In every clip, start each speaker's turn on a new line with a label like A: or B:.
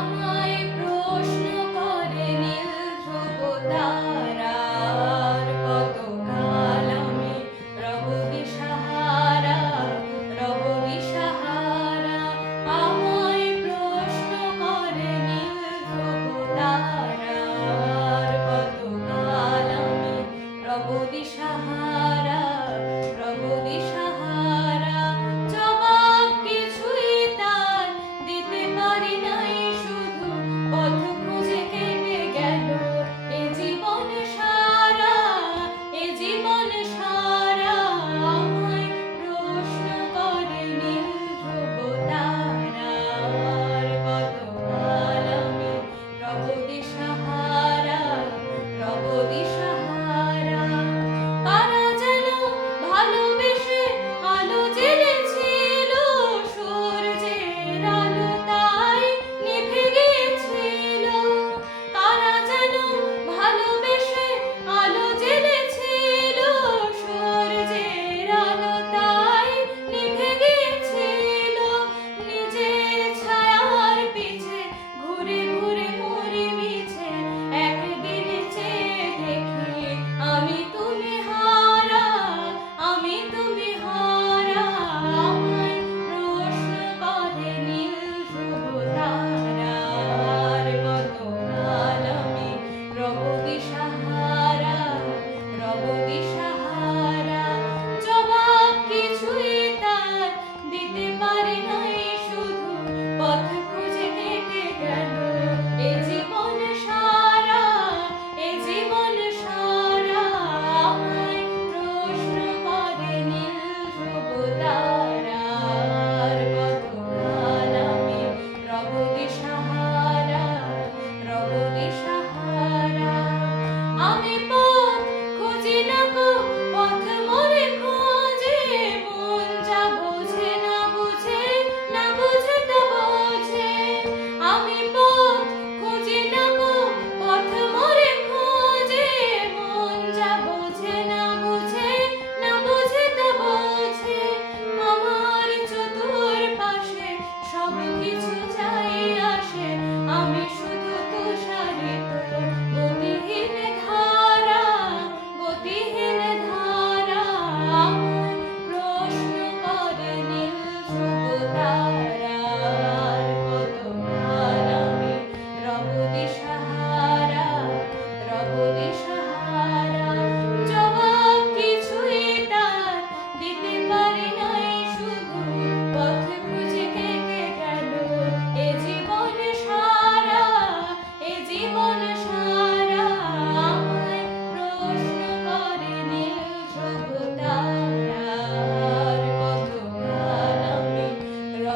A: Almighty.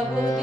A: trouble.